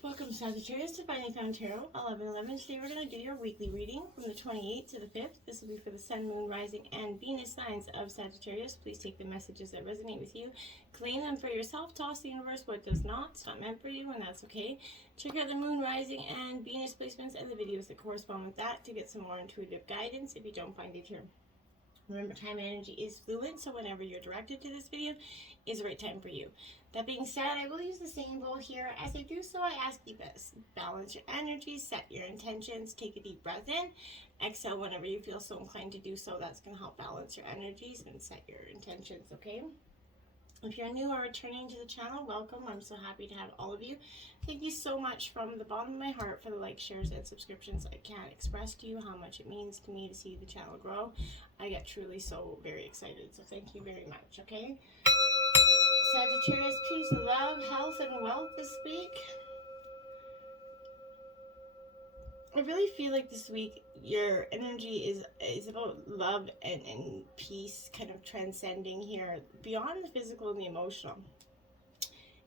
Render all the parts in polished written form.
Welcome Sagittarius to Finally Found Tarot 11/11. Today we're going to do your weekly reading from the 28th to the 5th. This will be for the Sun, Moon, Rising, and Venus signs of Sagittarius. Please take the messages that resonate with you, claim them for yourself, toss the universe what does not. It's not meant for you, and that's okay. Check out the Moon, Rising, and Venus placements and the videos that correspond with that to get some more intuitive guidance if you don't find it here. Remember, time and energy is fluid, so whenever you're directed to this video is the right time for you. That being said, I will use the same bowl here. As I do so, I ask you to balance your energy, set your intentions, take a deep breath in, exhale whenever you feel so inclined to do so. That's going to help balance your energies and set your intentions, okay? If you're new or returning to the channel, welcome. I'm so happy to have all of you. Thank you so much from the bottom of my heart for the likes, shares, and subscriptions. I can't express to you how much it means to me to see the channel grow. I get truly so very excited, so thank you very much, okay? Sagittarius, peace, love, health, and wealth this week. I really feel like this week your energy is about love and peace, kind of transcending here beyond the physical and the emotional.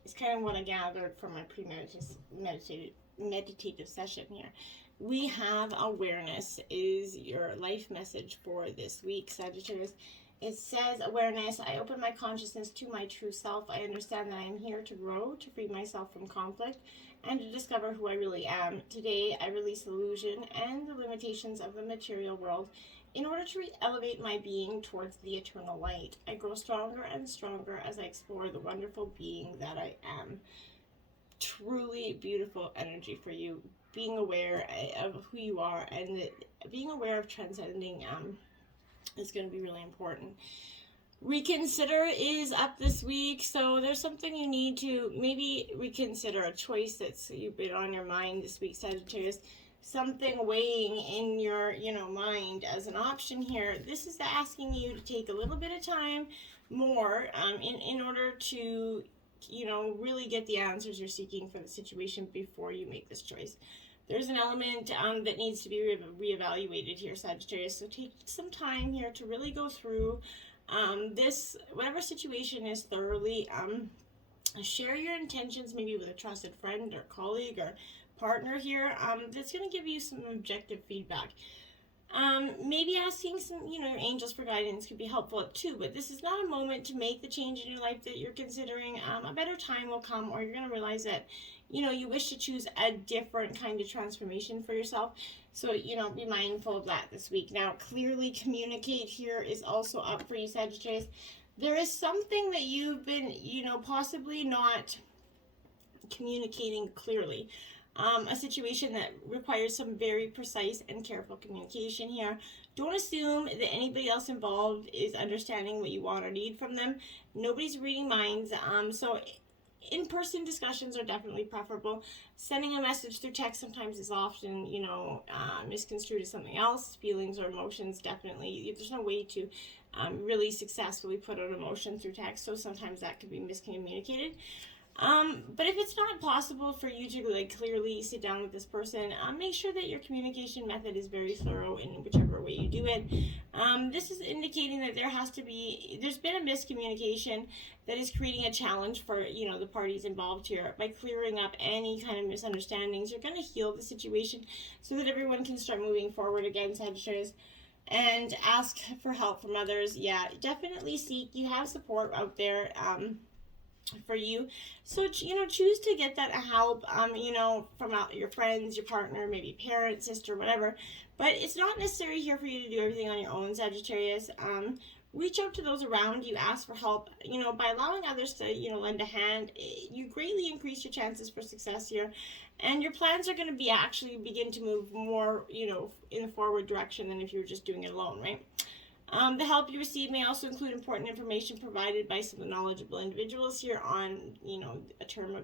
It's kind of what I gathered from my meditative session here. We have awareness is your life message for this week, Sagittarius. It says awareness. I open my consciousness to my true self. I understand that I am here to grow, to free myself from conflict, and to discover who I really am. Today, I release illusion and the limitations of the material world in order to elevate my being towards the eternal light. I grow stronger and stronger as I explore the wonderful being that I am. Truly beautiful energy for you. Being aware of who you are and being aware of transcending is going to be really important. Reconsider is up this week, so there's something you need to maybe reconsider, a choice that's you've been on your mind this week, Sagittarius. Something weighing in your mind as an option here. This is asking you to take a little bit of time more in order to really get the answers you're seeking for the situation before you make this choice. There's an element that needs to be reevaluated here, Sagittarius. So take some time here to really go through this, whatever situation is thoroughly. Share your intentions maybe with a trusted friend or colleague or partner here that's going to give you some objective feedback. Maybe asking some, angels for guidance could be helpful too, but this is not a moment to make the change in your life that you're considering. A better time will come, or you're going to realize that, you wish to choose a different kind of transformation for yourself. So, be mindful of that this week. Now, clearly communicate here is also up for you, Sagittarius. There is something that you've been, possibly not communicating clearly. A situation that requires some very precise and careful communication here. Don't assume that anybody else involved is understanding what you want or need from them. Nobody's reading minds. So in-person discussions are definitely preferable. Sending a message through text sometimes is often, misconstrued as something else. Feelings or emotions, definitely. There's no way to really successfully put out emotion through text, so sometimes that could be miscommunicated. But if it's not possible for you to clearly sit down with this person, make sure that your communication method is very thorough in whichever way you do it. This is indicating that there's been a miscommunication that is creating a challenge for, the parties involved here. By clearing up any kind of misunderstandings, you're going to heal the situation so that everyone can start moving forward again, Sagittarius. And ask for help from others. Yeah, definitely seek. You have support out there. For you, so choose to get that help from your friends, your partner, maybe parent, sister, whatever. But it's not necessary here for you to do everything on your own, Sagittarius. Reach out to those around you, ask for help. By allowing others to lend a hand, you greatly increase your chances for success here, and your plans are going to actually begin to move more in a forward direction than if you were just doing it alone, right? The help you receive may also include important information provided by some knowledgeable individuals here on, a term of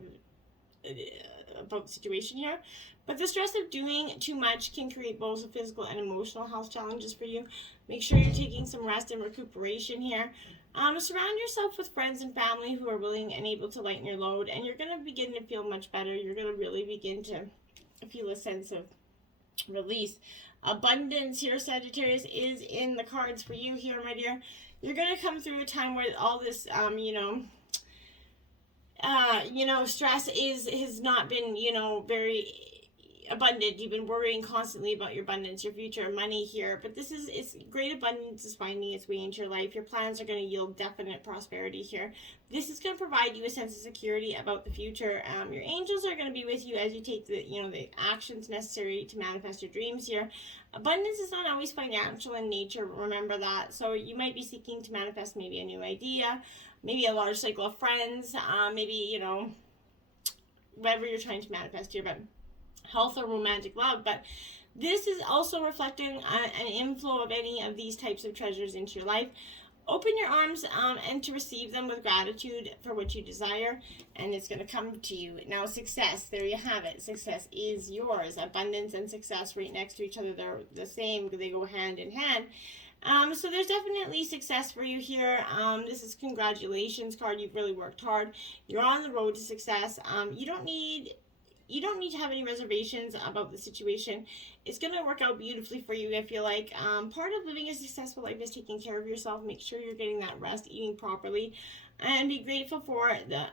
about the situation here. But the stress of doing too much can create both physical and emotional health challenges for you. Make sure you're taking some rest and recuperation here. Surround yourself with friends and family who are willing and able to lighten your load, and you're going to begin to feel much better. You're going to really begin to feel a sense of release. Abundance here, Sagittarius, is in the cards for you here, my dear. You're going to come through a time where all this, stress has not been, very abundant. You've been worrying constantly about your abundance, your future, money here. But it's great abundance is finding its way into your life. Your plans are going to yield definite prosperity here. This is going to provide you a sense of security about the future. Your angels are going to be with you as you take the actions necessary to manifest your dreams here. Abundance is not always financial in nature. Remember that. So you might be seeking to manifest maybe a new idea, maybe a large cycle of friends, maybe, whatever you're trying to manifest here, but health or romantic love. But this is also reflecting an inflow of any of these types of treasures into your life. Open your arms and to receive them with gratitude for what you desire, and it's going to come to you. Now, success, there you have it. Success is yours. Abundance and success right next to each other. They're the same. They go hand in hand. So there's definitely success for you here. This is congratulations card. You've really worked hard. You're on the road to success. You don't need to have any reservations about the situation. It's going to work out beautifully for you, I feel like. Part of living a successful life is taking care of yourself. Make sure you're getting that rest, eating properly, and be grateful for the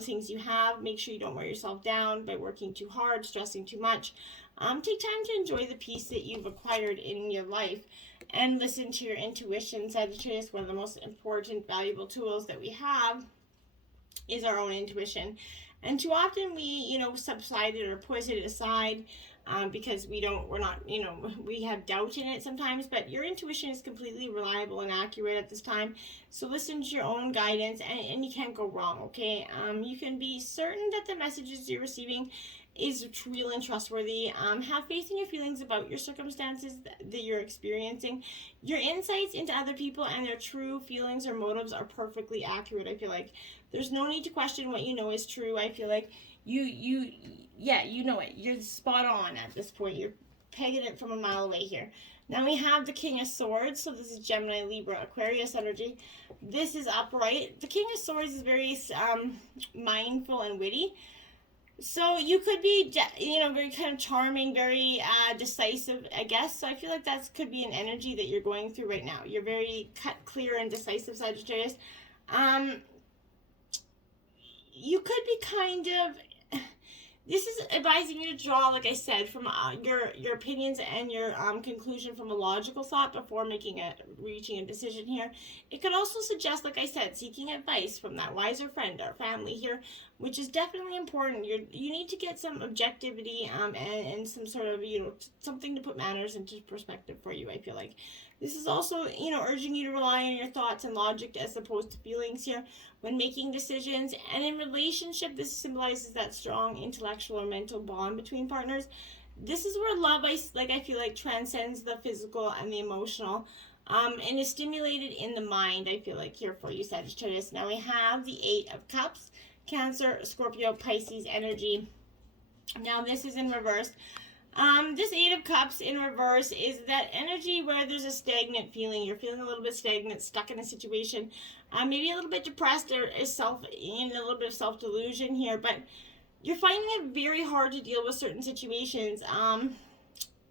things you have. Make sure you don't wear yourself down by working too hard, stressing too much. Take time to enjoy the peace that you've acquired in your life, and listen to your intuition, Sagittarius. One of the most important, valuable tools that we have is our own intuition. And too often we, subside it or put it aside because we have doubt in it sometimes. But your intuition is completely reliable and accurate at this time. So listen to your own guidance, and you can't go wrong, okay? You can be certain that the messages you're receiving is real and trustworthy. Have faith in your feelings about your circumstances that you're experiencing. Your insights into other people and their true feelings or motives are perfectly accurate. I feel like there's no need to question what you know is true. I feel like you know it. You're spot on at this point. You're pegging it from a mile away here. Now we have the King of Swords. So this is Gemini, Libra, Aquarius energy. This is upright. The King of Swords is very mindful and witty. So you could be, very kind of charming, very decisive, I guess. So I feel like that could be an energy that you're going through right now. You're very cut, clear, and decisive, Sagittarius. You could be kind of, this is advising you to draw, like I said, from your opinions and your conclusion from a logical thought before reaching a decision here. It could also suggest, like I said, seeking advice from that wiser friend or family here, which is definitely important. You need to get some objectivity and some sort of, something to put matters into perspective for you, I feel like. This is also, urging you to rely on your thoughts and logic as opposed to feelings here when making decisions. And in relationship, this symbolizes that strong intellectual or mental bond between partners. This is where love, I feel like, transcends the physical and the emotional, and is stimulated in the mind, I feel like, here for you, Sagittarius. Now we have the Eight of Cups, Cancer, Scorpio, Pisces energy. Now this is in reverse. This Eight of Cups in reverse is that energy where there's a stagnant feeling. You're feeling a little bit stagnant, stuck in a situation, maybe a little bit depressed or in a little bit of self-delusion here, but you're finding it very hard to deal with certain situations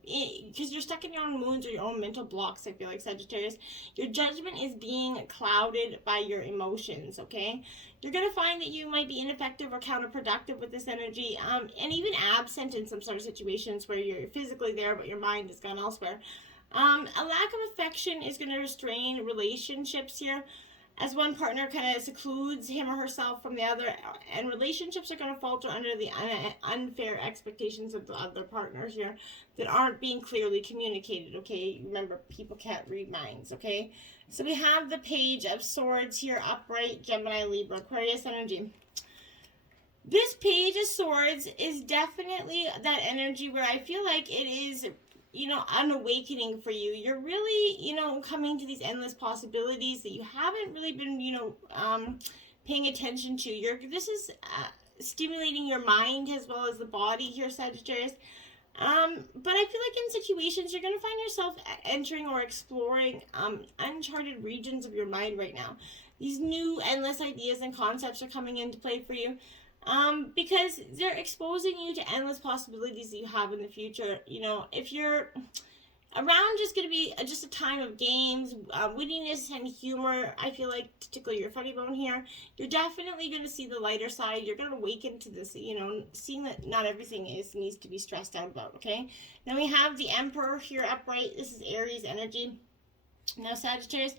because you're stuck in your own wounds or your own mental blocks, I feel like, Sagittarius. Your judgment is being clouded by your emotions, okay? You're going to find that you might be ineffective or counterproductive with this energy, and even absent in some sort of situations where you're physically there but your mind has gone elsewhere. A lack of affection is going to restrain relationships here, as one partner kind of secludes him or herself from the other, and relationships are going to falter under the unfair expectations of the other partners here that aren't being clearly communicated, okay? Remember, people can't read minds, okay? So we have the Page of Swords here, upright, Gemini, Libra, Aquarius energy. This Page of Swords is definitely that energy where I feel like it is, an awakening for you. You're really, coming to these endless possibilities that you haven't really been, paying attention to. This is stimulating your mind as well as the body here, Sagittarius. But I feel like in situations you're going to find yourself entering or exploring uncharted regions of your mind right now. These new endless ideas and concepts are coming into play for you. Because they're exposing you to endless possibilities that you have in the future. If you're around just going to be just a time of games, wittiness, and humor. I feel like to tickle your funny bone here. You're definitely going to see the lighter side. You're going to awaken to this, seeing that not everything needs to be stressed out about, okay? Now we have the Emperor here upright. This is Aries energy. Now Sagittarius,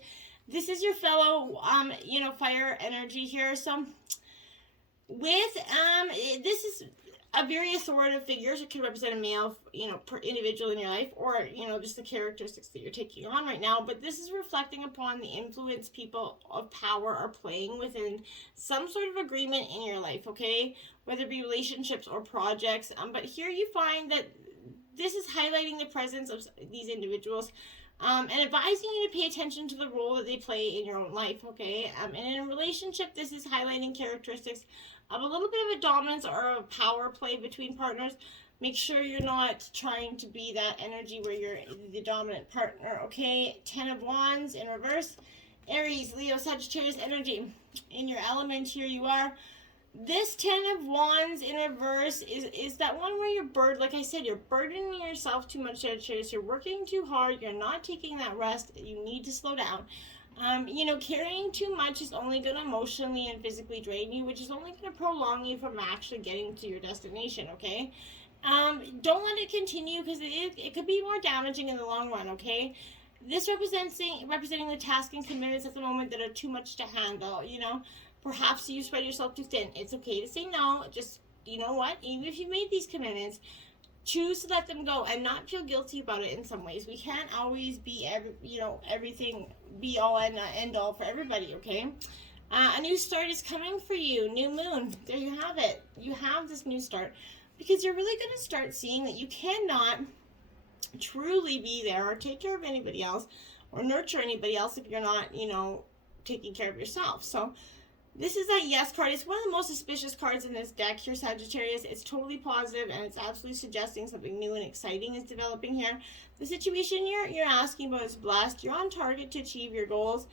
this is your fellow, fire energy here. So with, this is a very authoritative figure. So it could represent a male, individual in your life, or, just the characteristics that you're taking on right now. But this is reflecting upon the influence people of power are playing within some sort of agreement in your life, okay? Whether it be relationships or projects. But here you find that this is highlighting the presence of these individuals, and advising you to pay attention to the role that they play in your own life, okay? And in a relationship, this is highlighting characteristics of a little bit of a dominance or a power play between partners. Make sure you're not trying to be that energy where you're the dominant partner, okay? 10 of Wands in reverse. Aries, Leo, Sagittarius energy. In your element, here you are. This 10 of Wands in reverse is that one where like I said, you're burdening yourself too much, Sagittarius. You're working too hard. You're not taking that rest. You need to slow down. Carrying too much is only going to emotionally and physically drain you, which is only going to prolong you from actually getting to your destination, okay? Don't let it continue, because it could be more damaging in the long run, okay? This representing the tasks and commitments at the moment that are too much to handle, Perhaps you spread yourself too thin. It's okay to say no. Just, what? Even if you made these commitments, choose to let them go and not feel guilty about it in some ways. We can't always be, everything be all and end all for everybody, okay? A new start is coming for you. New moon. There you have it. You have this new start, because you're really going to start seeing that you cannot truly be there or take care of anybody else or nurture anybody else if you're not, taking care of yourself. So this is that Yes card. It's one of the most auspicious cards in this deck here, Sagittarius. It's totally positive, and it's absolutely suggesting something new and exciting is developing here. The situation you're asking about is blessed. You're on target to achieve your goals.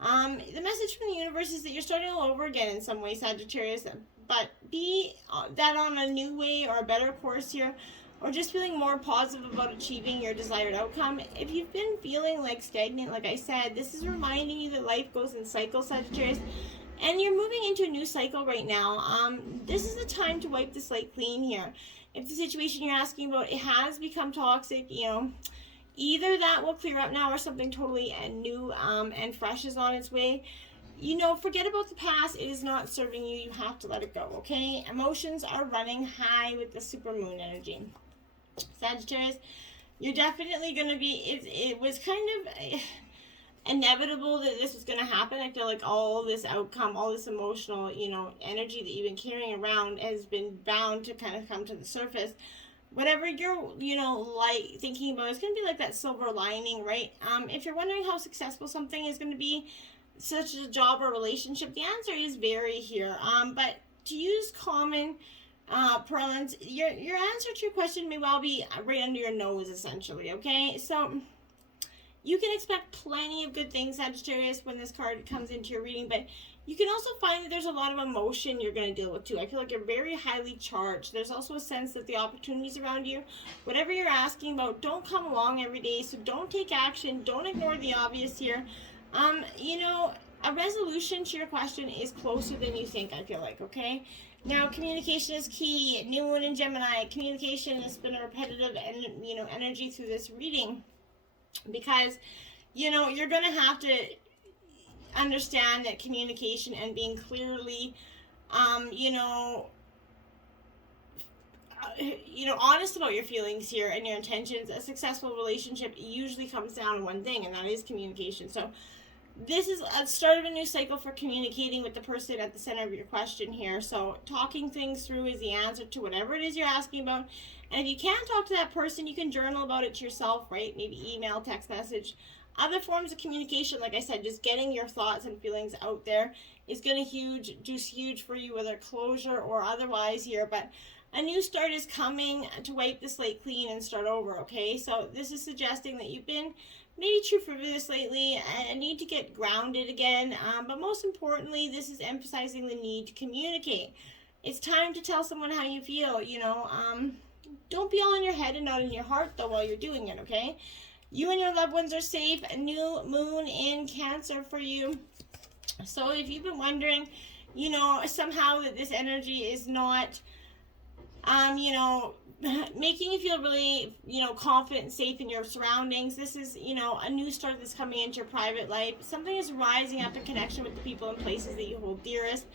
The message from the universe is that you're starting all over again in some way, Sagittarius, but be that on a new way or a better course here, or just feeling more positive about achieving your desired outcome. If you've been feeling like stagnant, like I said, this is reminding you that life goes in cycles, Sagittarius. And you're moving into a new cycle right now. This is the time to wipe the slate clean here. If the situation you're asking about, it has become toxic, either that will clear up now or something totally new and fresh is on its way. Forget about the past. It is not serving you. You have to let it go, okay? Emotions are running high with the supermoon energy. Sagittarius, you're definitely going to be, it was kind of inevitable that this was going to happen. I feel like all this outcome, all this emotional, energy that you've been carrying around has been bound to kind of come to the surface. Whatever you're, thinking about, it's going to be like that silver lining, right? If you're wondering how successful something is going to be, such as a job or relationship, the answer is very here. But to use common parlance, your answer to your question may well be right under your nose, essentially, okay? So you can expect plenty of good things, Sagittarius, when this card comes into your reading, but you can also find that there's a lot of emotion you're going to deal with too. I feel like you're very highly charged. There's also a sense that the opportunities around you, whatever you're asking about, don't come along every day, so don't take action. Don't ignore the obvious here. A resolution to your question is closer than you think, I feel like, okay? Now, communication is key. New Moon in Gemini. Communication has been a repetitive energy through this reading, because you're going to have to understand that communication and being clearly honest about your feelings here and your intentions. A successful relationship usually comes down to one thing, and that is communication. So this is a start of a new cycle for communicating with the person at the center of your question here. So talking things through is the answer to whatever it is you're asking about. And if you can't talk to that person, you can journal about it to yourself, right? Maybe email, text message. Other forms of communication, like I said, just getting your thoughts and feelings out there is going to do huge for you, whether closure or otherwise here. But a new start is coming to wipe the slate clean and start over, okay? So this is suggesting that you've been maybe too frivolous lately and need to get grounded again. But most importantly, this is emphasizing the need to communicate. It's time to tell someone how you feel, Don't be all in your head and not in your heart, though, while you're doing it, okay? You and your loved ones are safe. A new moon in Cancer for you. So if you've been wondering, you know, somehow that this energy is not, you know, making you feel really, you know, confident and safe in your surroundings. This is, you know, a new start that's coming into your private life. Something is rising up in connection with the people and places that you hold dearest.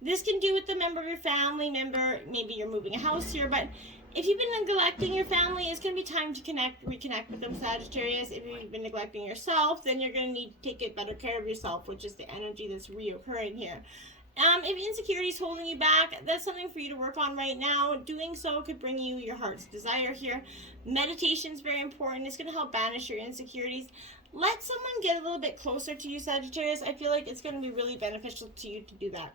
This can do with the member of your family member. Maybe you're moving a house here, but if you've been neglecting your family, it's going to be time to reconnect with them, Sagittarius. If you've been neglecting yourself, then you're going to need to take better care of yourself, which is the energy that's reoccurring here. If insecurity is holding you back, that's something for you to work on right now. Doing so could bring you your heart's desire here. Meditation is very important. It's going to help banish your insecurities. Let someone get a little bit closer to you, Sagittarius. I feel like it's going to be really beneficial to you to do that.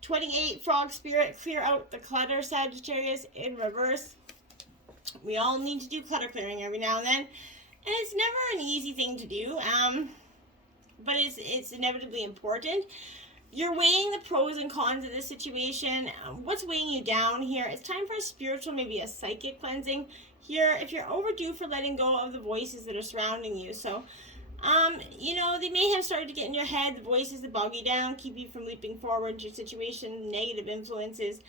28, Frog Spirit, clear out the clutter, Sagittarius, in reverse. We all need to do clutter clearing every now and then. And it's never an easy thing to do, but it's inevitably important. You're weighing the pros and cons of this situation. What's weighing you down here? It's time for a spiritual, maybe a psychic cleansing here. If you're overdue for letting go of the voices that are surrounding you. So, you know, they may have started to get in your head, the voices that bog you down, keep you from leaping forward to your situation, negative influences.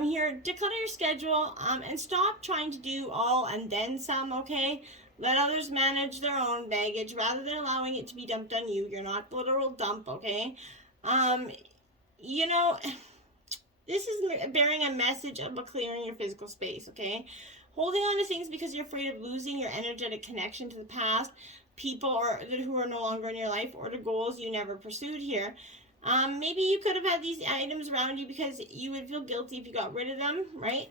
Here, declutter your schedule, and stop trying to do all and then some, okay? Let others manage their own baggage rather than allowing it to be dumped on you. You're not the literal dump, okay? You know, this is bearing a message of clearing your physical space, okay? Holding on to things because you're afraid of losing your energetic connection to the past, people who are no longer in your life, or the goals you never pursued here. Maybe you could have had these items around you because you would feel guilty if you got rid of them, right?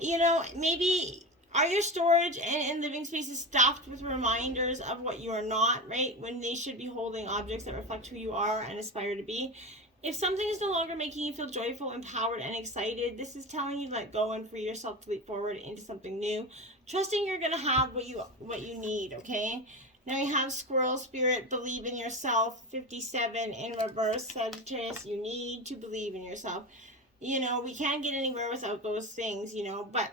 You know, maybe are your storage and living spaces stuffed with reminders of what you are not, right? When they should be holding objects that reflect who you are and aspire to be. If something is no longer making you feel joyful, empowered, and excited, this is telling you to let go and free yourself to leap forward into something new. Trusting you're going to have what you need, okay? Now you have Squirrel Spirit, believe in yourself, 57 in reverse. Sagittarius, you need to believe in yourself. You know, we can't get anywhere without those things, you know, but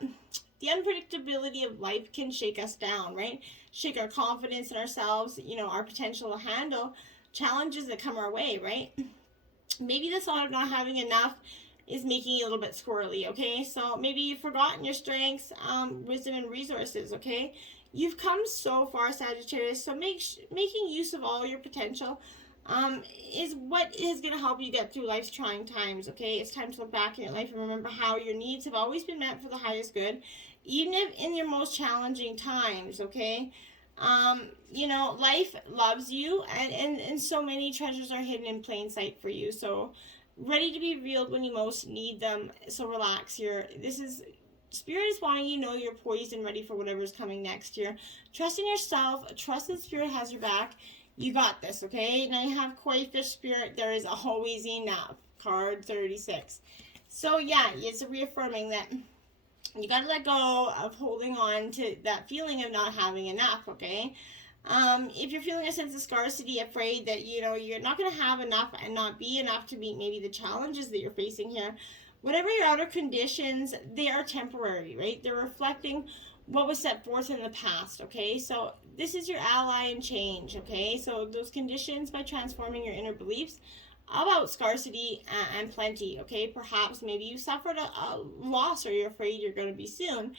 the unpredictability of life can shake us down, right? Shake our confidence in ourselves, you know, our potential to handle challenges that come our way, right? Maybe the thought of not having enough is making you a little bit squirrely, okay? So maybe you've forgotten your strengths, wisdom, and resources, okay? You've come so far, Sagittarius, so making use of all your potential is what is going to help you get through life's trying times, okay? It's time to look back in your life and remember how your needs have always been met for the highest good, even if in your most challenging times, okay? You know, life loves you, and so many treasures are hidden in plain sight for you, so ready to be revealed when you most need them, so relax here. Spirit is wanting you to know you're poised and ready for whatever's coming next year. Trust in yourself. Trust that Spirit has your back. You got this, okay? Now you have Koi Fish Spirit. There is always enough. Card 36. So, yeah, it's reaffirming that you got to let go of holding on to that feeling of not having enough, okay? If you're feeling a sense of scarcity, afraid that, you know, you're not going to have enough and not be enough to meet maybe the challenges that you're facing here, whatever your outer conditions, they are temporary, right? They're reflecting what was set forth in the past, okay? So this is your ally in change, okay? So those conditions, by transforming your inner beliefs about scarcity and plenty, okay? Perhaps maybe you suffered a loss, or you're afraid you're going to be soon.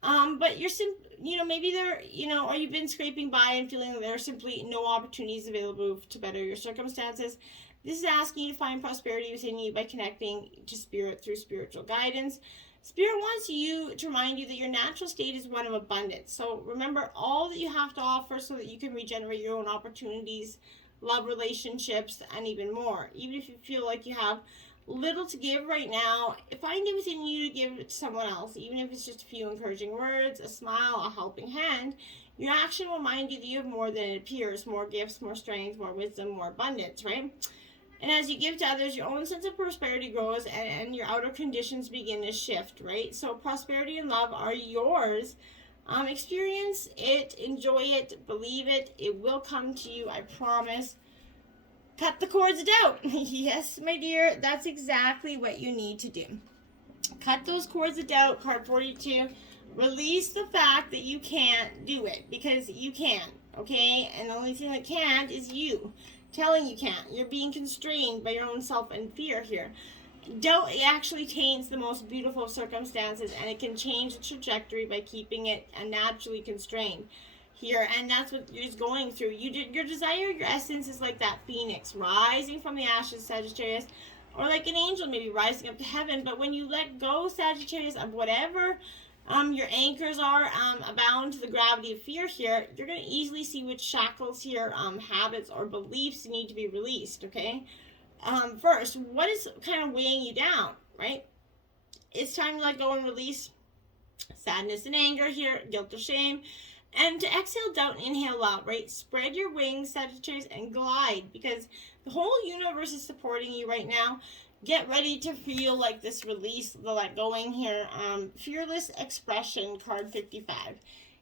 But maybe there, or you've been scraping by and feeling that there are simply no opportunities available to better your circumstances. This is asking you to find prosperity within you by connecting to Spirit through spiritual guidance. Spirit wants you to remind you that your natural state is one of abundance. So remember all that you have to offer so that you can regenerate your own opportunities, love, relationships, and even more. Even if you feel like you have little to give right now, find it within you to give it to someone else. Even if it's just a few encouraging words, a smile, a helping hand, your action will remind you that you have more than it appears. More gifts, more strength, more wisdom, more abundance, right? And as you give to others, your own sense of prosperity grows, and your outer conditions begin to shift, right? So prosperity and love are yours. Experience it, enjoy it, believe it. It will come to you, I promise. Cut the cords of doubt. Yes, my dear, that's exactly what you need to do. Cut those cords of doubt, card 42. Release the fact that you can't do it, because you can, okay? And the only thing that can't is you telling you can't. You're being constrained by your own self and fear here. Doubt actually taints the most beautiful of circumstances, and it can change the trajectory by keeping it unnaturally constrained here. And that's what you're going through. Your desire, your essence is like that phoenix rising from the ashes, Sagittarius, or like an angel maybe rising up to heaven. But when you let go, Sagittarius, of whatever your anchors are bound to the gravity of fear here, you're going to easily see which shackles here, habits or beliefs need to be released, okay? First, what is kind of weighing you down, right? It's time to let go and release sadness and anger here, guilt or shame, and to exhale doubt and inhale love, right? Spread your wings, Sagittarius, and glide, because the whole universe is supporting you right now. Get ready to feel like this release, the let going here. Fearless expression, card 55.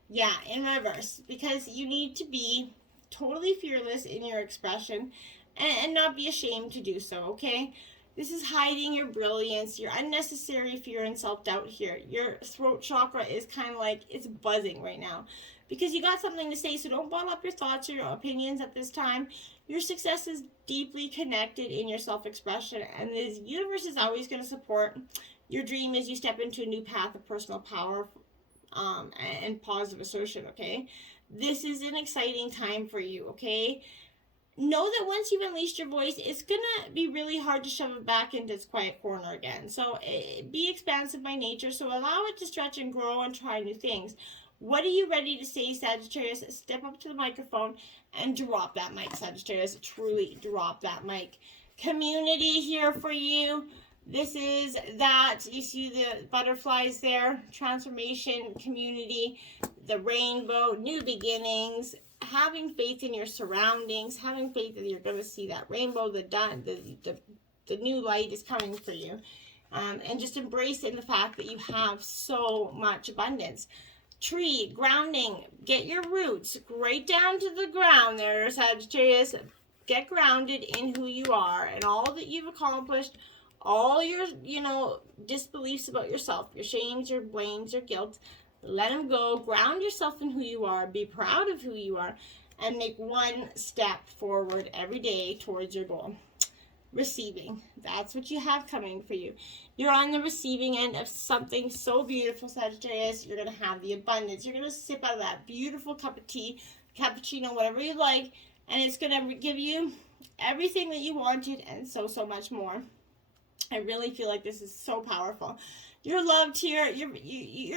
Yeah, in reverse, because you need to be totally fearless in your expression and not be ashamed to do so, okay? This is hiding your brilliance, your unnecessary fear and self-doubt here. Your throat chakra is kind of like, it's buzzing right now, because you got something to say, so don't bottle up your thoughts or your opinions at this time. Your success is deeply connected in your self-expression, and the universe is always going to support your dream as you step into a new path of personal power and positive assertion, okay? This is an exciting time for you, okay? Know that once you've unleashed your voice, it's going to be really hard to shove it back into its quiet corner again. So be expansive by nature, so allow it to stretch and grow and try new things. What are you ready to say, Sagittarius? Step up to the microphone and drop that mic, Sagittarius. Truly drop that mic. Community here for you. This is that. You see the butterflies there. Transformation, community, the rainbow, new beginnings, having faith in your surroundings, having faith that you're going to see that rainbow, the new light is coming for you. And just embrace in the fact that you have so much abundance. Tree, grounding, get your roots right down to the ground there, Sagittarius. Get grounded in who you are and all that you've accomplished, all your, disbeliefs about yourself, your shames, your blames, your guilt. Let them go. Ground yourself in who you are. Be proud of who you are, and make one step forward every day towards your goal. Receiving. That's what you have coming for you. You're on the receiving end of something so beautiful, Sagittarius. You're going to have the abundance. You're going to sip out of that beautiful cup of tea, cappuccino, whatever you like, and it's going to give you everything that you wanted and so much more. I really feel like this is so powerful. You're loved here. Your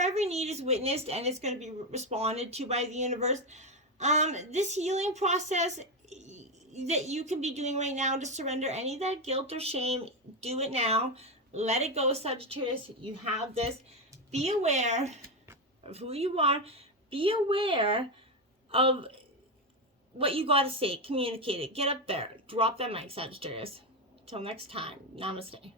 every need is witnessed, and it's going to be responded to by the universe. This healing process that you can be doing right now to surrender any of that guilt or shame, do it now. Let it go, Sagittarius. You have this. Be aware of who you are. Be aware of what you got to say. Communicate it. Get up there. Drop that mic, Sagittarius. Till next time. Namaste.